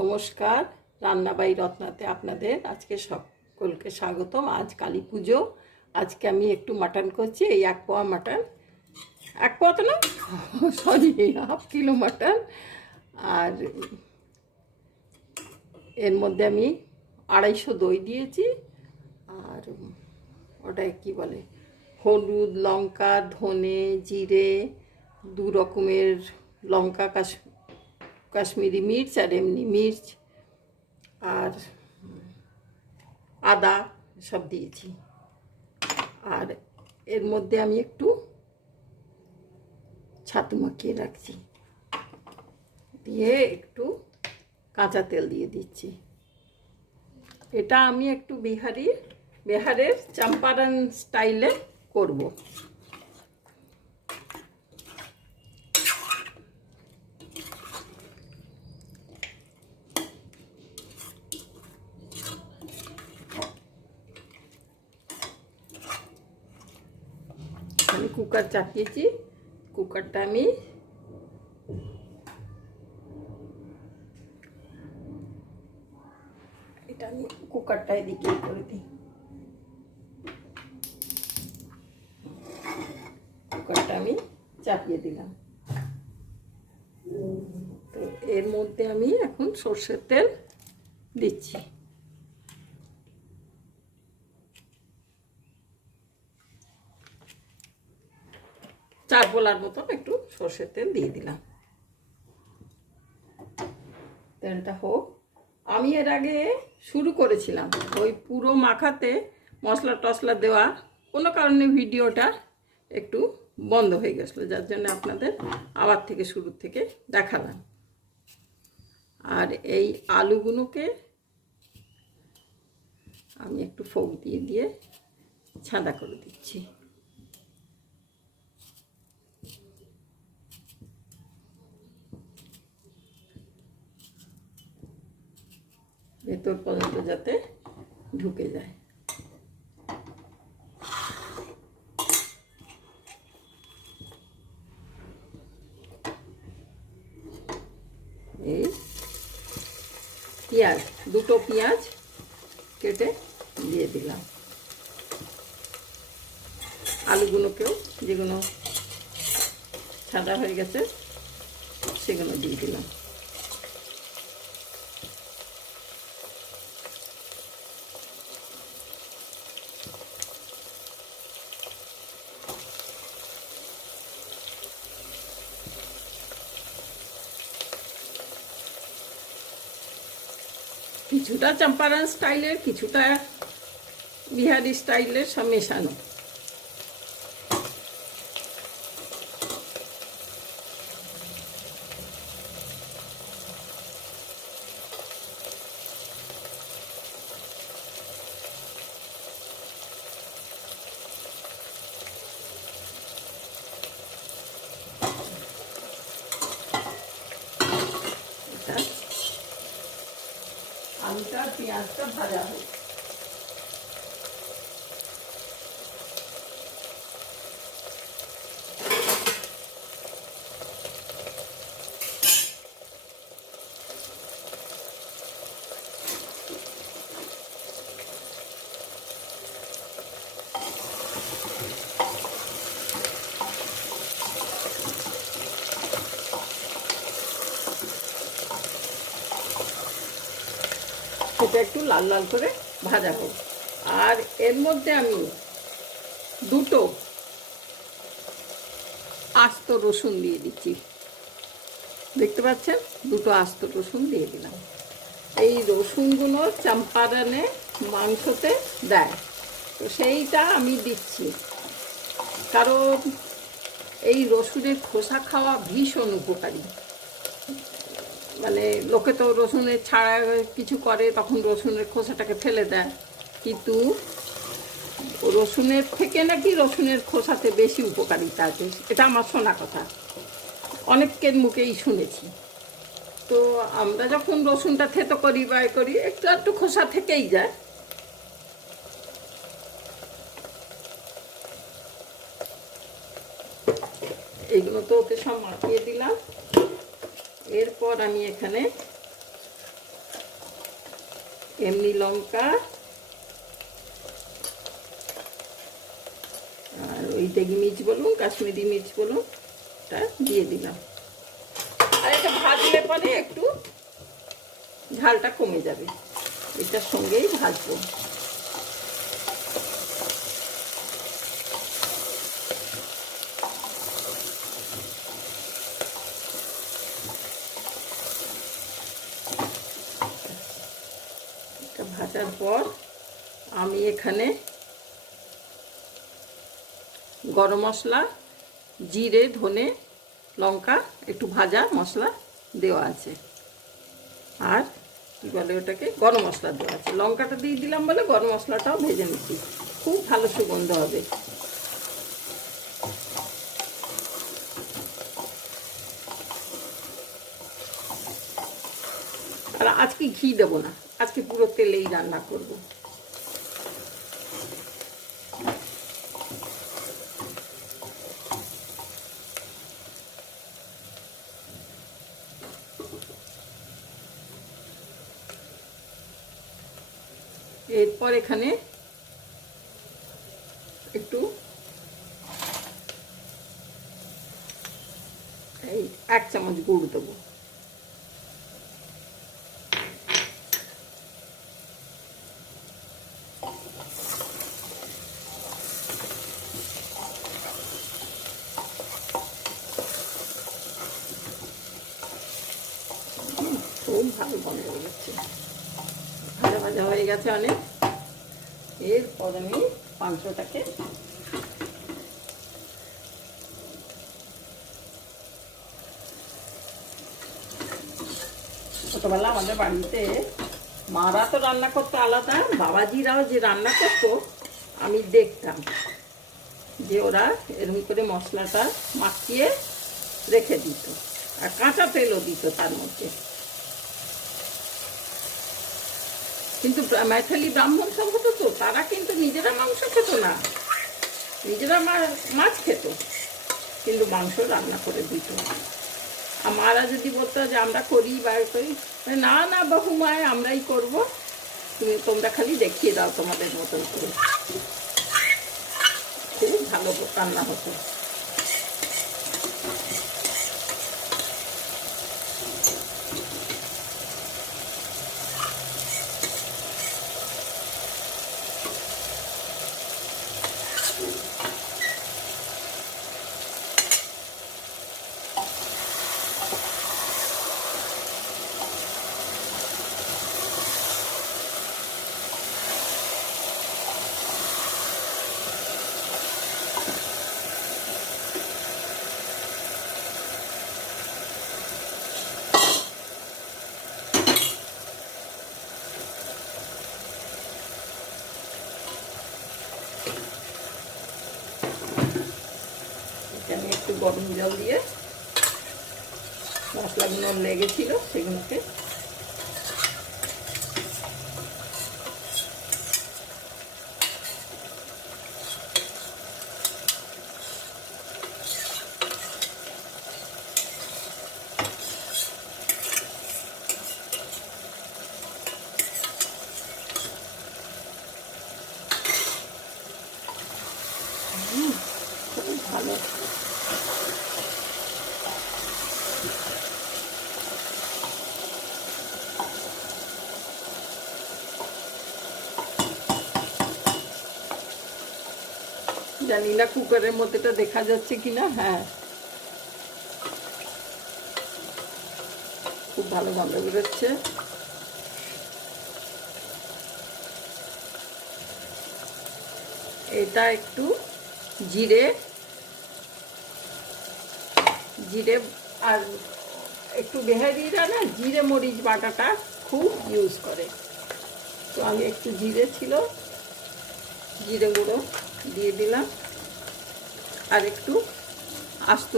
নমস্কার, রান্নাবাই রত্নাতে আপনাদের আজকে সকলকে স্বাগতম। আজ কালী পুজো। আজকে আমি একটু মাটন করছি। এই 1 পোয়া মাটন, 1 পোয়া তো না, সরি, 1/2 কিলো মাটন। আর এর মধ্যে আমি 250 দই দিয়েছি। আর ওটায় কি বলে, হলুদ, লঙ্কা, ধনে, জিরে, 2 রকমের লঙ্কা, কাশ্মীরি মির্চ আর এমনি মির্চ, আর আদা সব দিয়েছি। আর এর মধ্যে আমি একটু ছাতু মাখিয়ে রাখছি, দিয়ে একটু কাঁচা তেল দিয়ে দিচ্ছি। এটা আমি একটু বিহারের চম্পারন স্টাইলে করব। আমি কুকার চাপিয়েছি। কুকারটা আমি কুকারটা এদিকে করে দিই। কুকারটা আমি চাপিয়ে দিলাম। তো এর মধ্যে আমি এখন সর্ষের তেল দিচ্ছি। চার গোলার মতন একটু সর্ষের তেল দিয়ে দিলাম। তেলটা হোক। আমি এর আগে শুরু করেছিলাম ওই পুরো মাখাতে মশলা টশলা দেওয়া, কোনো কারণে ভিডিওটা একটু বন্ধ হয়ে গেছিলো, যার জন্য আপনাদের আবার থেকে শুরু থেকে দেখালাম। আর এই আলুগুলোকে আমি একটু ফোক দিয়ে দিয়ে ছাঁদা করে দিচ্ছি। ভেতর পর্যন্ত যাতে ঢুকে যায়। এই পেঁয়াজ, 2টো পেঁয়াজ কেটে দিয়ে দিলাম। আলুগুলোকেও যেগুলো সাদা হয়ে গেছে সেগুলো দিয়ে দিলাম। কিছুটা চম্পারন স্টাইলের, কিছুটা বিহারি স্টাইলের, সব মেশানো। আলুটা পেঁয়াজটা ভাজা হোক। সেটা একটু লাল লাল করে ভাজা হোক। আর এর মধ্যে আমি 2টো আস্ত রসুন দিয়ে দিচ্ছি। দেখতে পাচ্ছেন, 2টো আস্ত রসুন দিয়ে দিলাম। এই রসুনগুলো চম্পারনে মাংসতে দেয়, তো সেইটা আমি দিচ্ছি। কারণ এই রসুনের খোসা খাওয়া ভীষণ উপকারী। মানে লোকে তো রসুনের ছাড়া কিছু করে, তখন রসুনের খোসাটাকে ফেলে দেয়, কিন্তু রসুনের থেকে নাকি রসুনের খোসাতে বেশি উপকারিতা আছে। এটা আমার শোনা কথা, অনেকের মুখেই শুনেছি। তো আমরা যখন রসুনটা থেতো করি বা করি, একটু একটু খোসা থেকেই যায়। এইগুলো তো ওতে সব মাখিয়ে দিলাম। এরপর আমি এখানে এমনি লঙ্কা আর ওই দেগি মির্চ বলুন, কাশ্মীরি মির্চ বলুন, এটা দিয়ে দিলাম। আর এটা ভাজলে পরে একটু ঝালটা কমে যাবে, এটার সঙ্গেই ভাজবো। এটা ভাজার পর আমি এখানে গরম মশলা, জিরে, ধনে, লঙ্কা, একটু ভাজা মশলা দেওয়া আছে, আর কি বলে ওটাকে, গরম মশলা দেওয়া আছে। লঙ্কাটা দিয়ে দিলাম বলে গরম মশলাটাও ভেজে নিচ্ছি, খুব ভালো সুগন্ধ হবে। আর আজকে ঘি দেবো না, আজকে পুরো তেলেই রান্না করব। এরপর এখানে একটু এই 1 চামচ গুড় দেবো। খুব ভালো গন্ধ হয়ে গেছে, ভাজা ভাজা হয়ে গেছে অনেক। এরপর আমি মাংসটাকে ছোটবেলা আমাদের বাড়িতে মারা তো রান্না করতো আলাদা, বাবাজিরাও যে রান্না করতো আমি দেখতাম যে ওরা এরকম করে মশলাটা মাখিয়ে রেখে দিত, আর কাঁচা তেলও দিত তার মধ্যে। কিন্তু মেথালি ব্রাহ্মণ সম্ভবত তো তারা কিন্তু নিজেরা মাংস খেত না, নিজেরা মাছ খেত, কিন্তু মাংস রান্না করে দিত। আর মারা যদি বলতো যে আমরা করি বা করি, না না বহুমায় আমরাই করব, তোমরা খালি দেখিয়ে দাও তোমাদের মতন করে। খুব ভালো রান্না হতো। আমি একটু গরম জল দিয়ে মশলাগুলো লেগেছিল সেগুলোকে খুব ভালো। জানি না কুকারের মধ্যেটা দেখা যাচ্ছে কিনা, হ্যাঁ খুব ভালো গন্ধ বেরোচ্ছে। এটা একটু জিরে জিরে আর একটু বিহারিরা না জিরে মরিচ বাটাটা খুব ইউজ করে, তো আমি একটু জিরে ছিল জিরে গুঁড়ো দিয়ে দিলাম, আর একটু আস্ত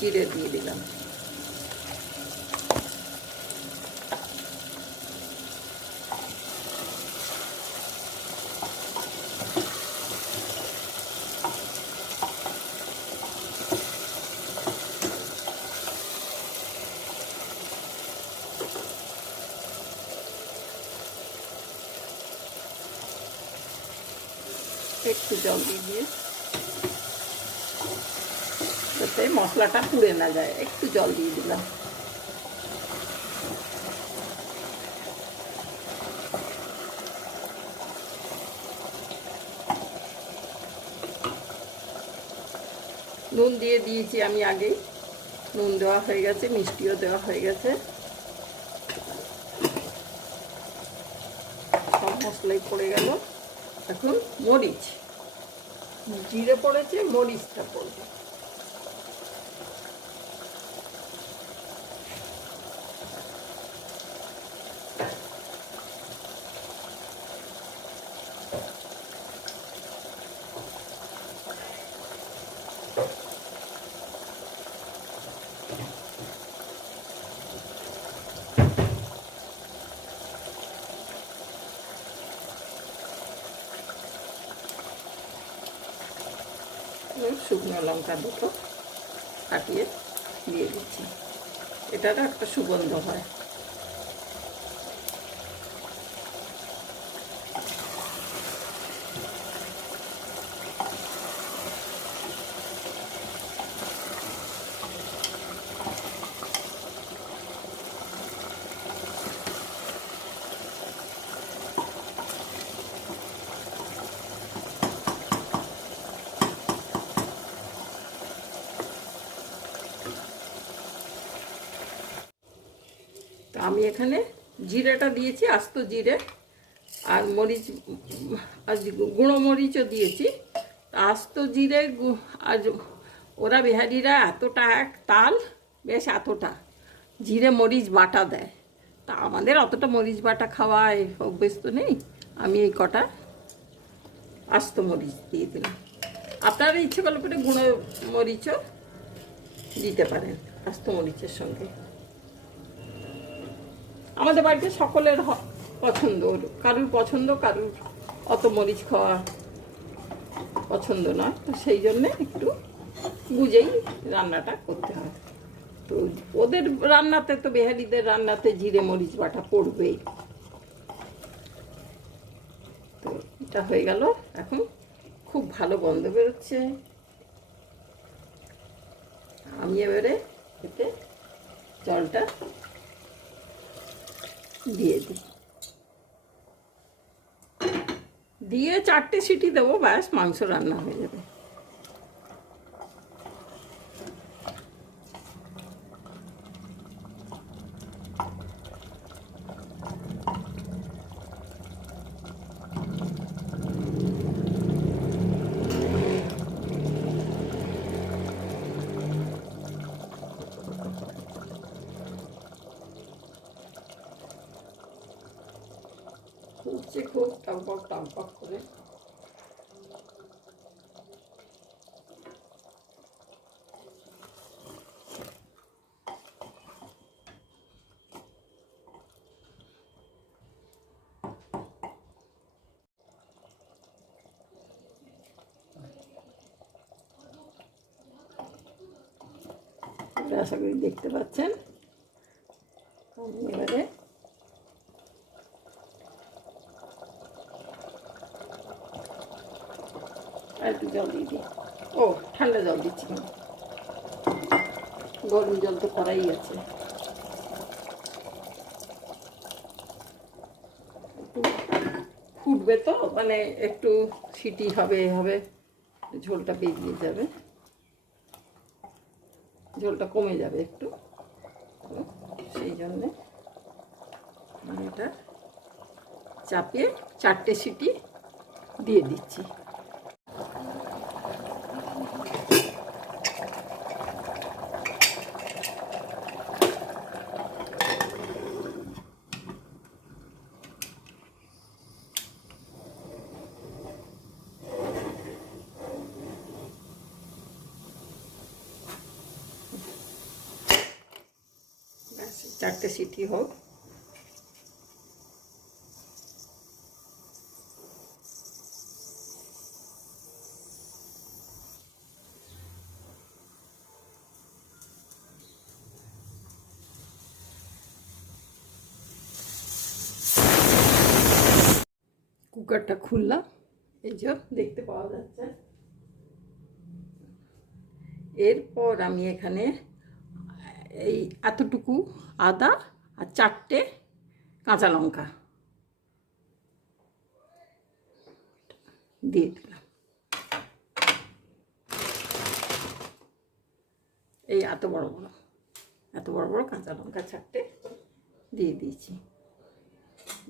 জিরে দিয়ে দিলাম। একটু জল দিয়ে যাতে মশলাটা পুড়ে না যায়, একটু জল দিয়ে দিলাম। নুন দিয়ে দিয়েছি আমি আগেই, নুন দেওয়া হয়ে গেছে, মিষ্টিও দেওয়া হয়ে গেছে, সব মশলাই পড়ে গেল। এখন মরিচ, জিরে পড়েছে, মরিচটা পড়বে। শুকনো লঙ্কা দুটো কাটিয়ে দিয়ে দিচ্ছি, এটারও একটা সুগন্ধ হয়। তো আমি এখানে জিরেটা দিয়েছি, আস্ত জিরে, আর মরিচ, আর গুঁড়ো মরিচও দিয়েছি। আস্ত জিরে আর ওরা বিহারিরা এতটা এক তাল, বেশ এতটা জিরে মরিচ বাটা দেয়, তা আমাদের অতটা মরিচ বাটা খাওয়ায় অভ্যেস তো নেই। আমি এই কটা আস্ত মরিচ দিয়ে দিলাম। আপনারা ইচ্ছে করলে পরে গুঁড়ো মরিচও দিতে পারেন আস্ত মরিচের সঙ্গে। আমাদের বাড়িতে সকলের পছন্দ, কারুর পছন্দ, কারুর অত মরিচ খাওয়া পছন্দ না, তো সেই জন্যে একটু বুঝেই রান্নাটা করতে হয়। তো ওদের রান্নাতে, তো বিহারিদের রান্নাতে জিরে মরিচ বাটা পড়বেই। তো এটা হয়ে গেল, এখন খুব ভালো গন্ধ বেরোচ্ছে। আমি এবারে এতে জলটা দিয়ে দিই, দিয়ে 4টে সিটি দেবো, ব্যাস মাংস রান্না হয়ে যাবে। ফুটছে খুব টকবক টকবক করে। আশা করি দেখতে পাচ্ছেন। আমি এবারে আর একটু জল দিয়ে দিই। ও, ঠান্ডা জল দিচ্ছি না, গরম জল তো করাই আছে। একটু ফুটবে তো, মানে একটু সিটি হবে, ঝোলটা বেরিয়ে যাবে, ঝোলটা কমে যাবে একটু, সেই জন্যে আমি এটা চাপিয়ে 4টে সিটি দিয়ে দিচ্ছি। ব্যাস 4টে সিটি হোক। কুকারটা খুললাম, এই যে দেখতে পাওয়া যাচ্ছে। এরপর আমি এখানে এই এতটুকু আদা আর 4টে কাঁচা লঙ্কা দিয়ে দিলাম। এই এত বড় বড় কাঁচা লঙ্কা 4টে দিয়ে দিয়েছি,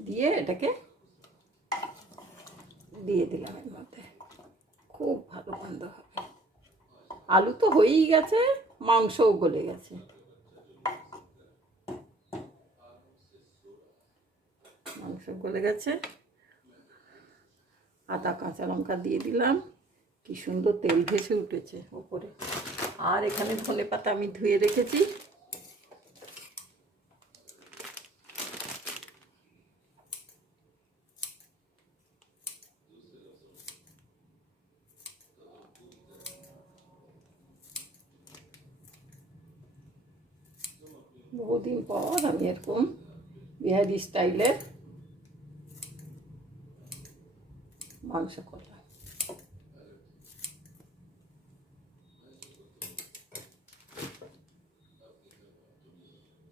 দিয়ে এটাকে দিয়ে দিলাম এর মধ্যে। খুব ভালো গন্ধ হবে। আলু তো হয়েই গেছে, মাংসও গলে গেছে। মাংস গলে গেছে, আদা কাঁচা লঙ্কা দিয়ে দিলাম। কি সুন্দর তেল ভেসে উঠেছে ওপরে। আর এখানে ধনেপাতা আমি ধুয়ে রেখেছি। বহুদিন পর আমি এরকম বিহারি স্টাইলের মাংস করলাম।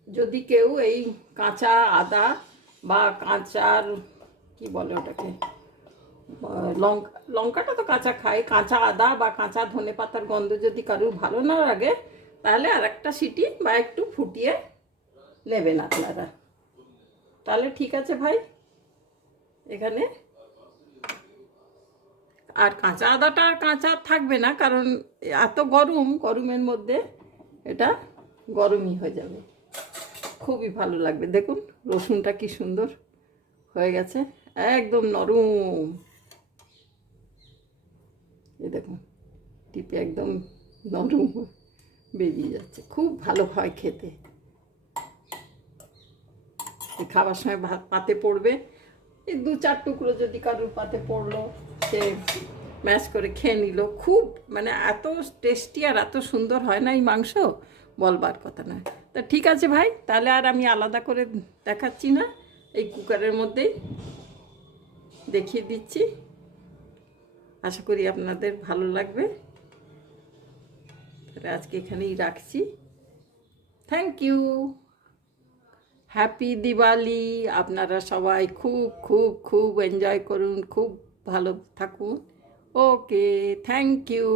যদি কেউ এই কাঁচা আদা বা কাঁচার কি বলে ওটাকে, লঙ্কাটা তো কাঁচা খায়, কাঁচা আদা বা কাঁচা ধনেপাতার গন্ধ যদি কারুর ভালো না লাগে, তাহলে আর একটা সিটি বা একটু ফুটিয়ে নেবেন আপনারা। তাহলে ঠিক আছে ভাই। এখানে আর কাঁচা আদাটা আর কাঁচা থাকবে না, কারণ এত গরমের মধ্যে এটা গরমই হয়ে যাবে, খুবই ভালো লাগবে। দেখুন রসুনটা কি সুন্দর হয়ে গেছে, একদম নরম। এই দেখুন টিপে একদম নরম বেরিয়ে যাচ্ছে, খুব ভালো হয় খেতে। খাবার সময় ভাত পাতে পড়বে, এই 2-4 টুকরো যদি কারুর পাতে পড়লো, সে ম্যাশ করে খেয়ে নিল। খুব মানে এত টেস্টি আর এত সুন্দর হয় না এই মাংস, বলবার কথা না। তা ঠিক আছে ভাই, তাহলে আর আমি আলাদা করে দেখাচ্ছি না, এই কুকারের মধ্যেই দেখিয়ে দিচ্ছি। আশা করি আপনাদের ভালো লাগবে। তাহলে আজকে এখানেই রাখছি। Thank you. হ্যাপি দিওয়ালি। আপনারা সবাই খুব খুব খুব এনজয় করুন, খুব ভালো থাকুন। ওকে, থ্যাংক ইউ।